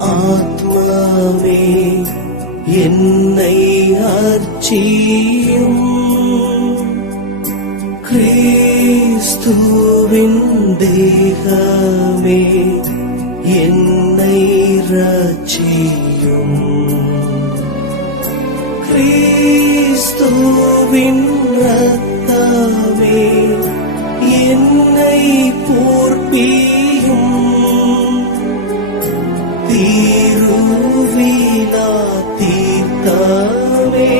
ஆத்மாவே என்னை அர்ச்சியும். கிறிஸ்துவின் தேகமே என்னை ரச்சியும் கிறிஸ்துவின் ரத்தமே என்னை போர்ப்பீ தீருவிழா தீர்த்தமே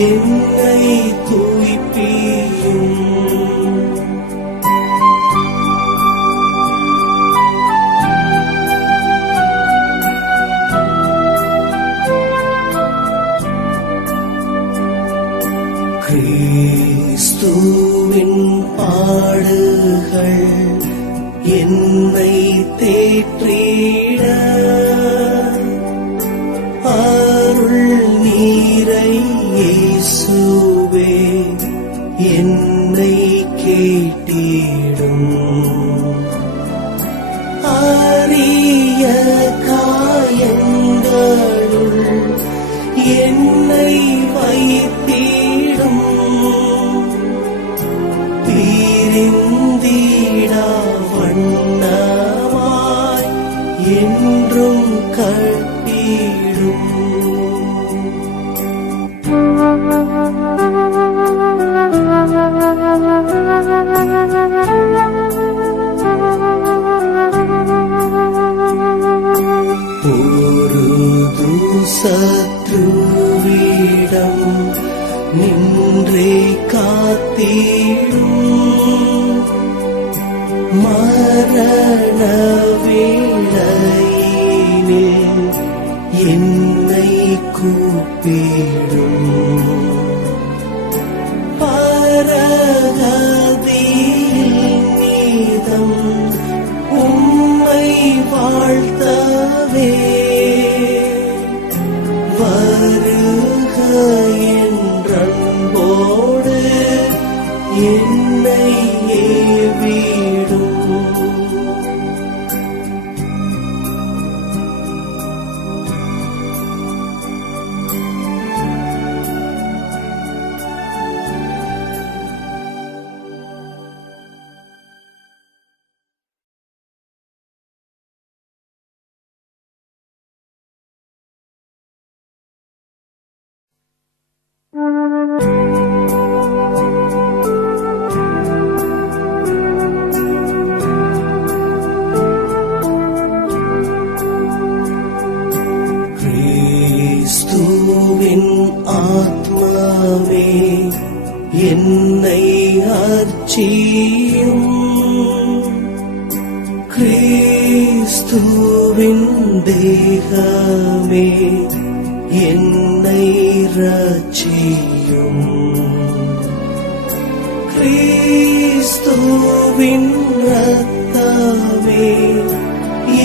என்னை தூ தேற்றிட அருள் நீரை இயேசுவே என்னை கேட்டிடும். அரிய காயங்களுள் என்னை வைத்திடும் சத்ருவிடம் நின்றே காத்தீடும் மரண வேளையினில் என்னை கூப்பிடும். பரகதியில் நீதம் உம்மை வாழ்த்தவே ஆத்மாவே என்னை அர்ச்சியும். கிறிஸ்துவின் தேகமே என்னை ரச்சியும் கிறிஸ்துவின் ரத்தமே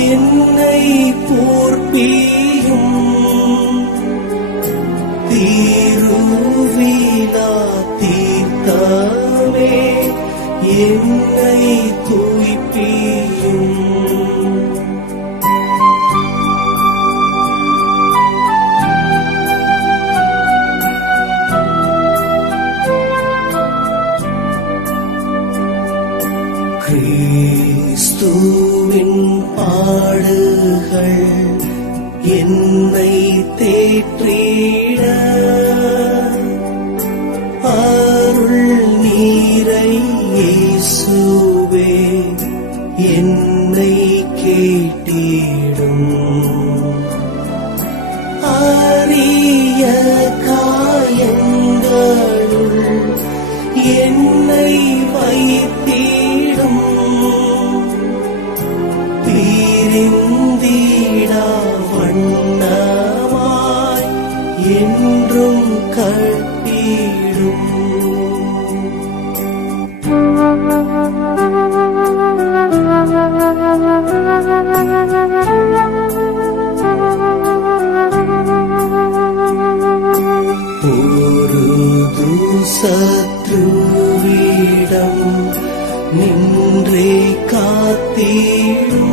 என்னை போர்ப்பியும் தீர்த்தமே என்னை தூய்ப்பியும். கிறிஸ்துவின் பாடுகள் என்னை தேற்றிட அரிய காயங்களுள் என்னை வைத்திடும். பீரிந்தீடா வண்ணமாய் என்றும் கட்டிடும் நின்றே காத்தீடும்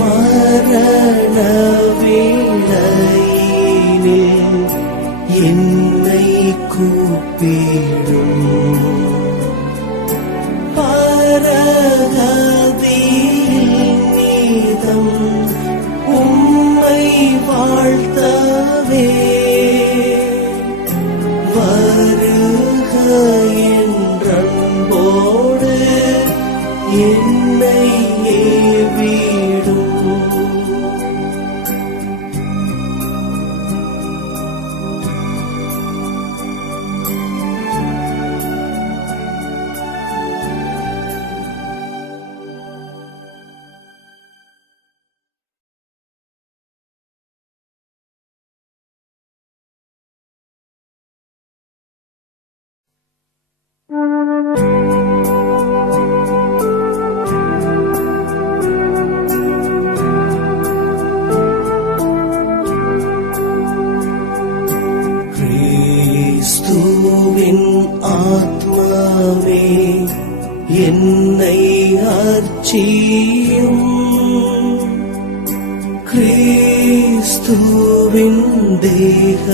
மரண வேளையினே என்னை கூப்பிடும். பரகா என் ஆத்மாவே என்னை அர்ச்சியும். கிறிஸ்துவின் தேக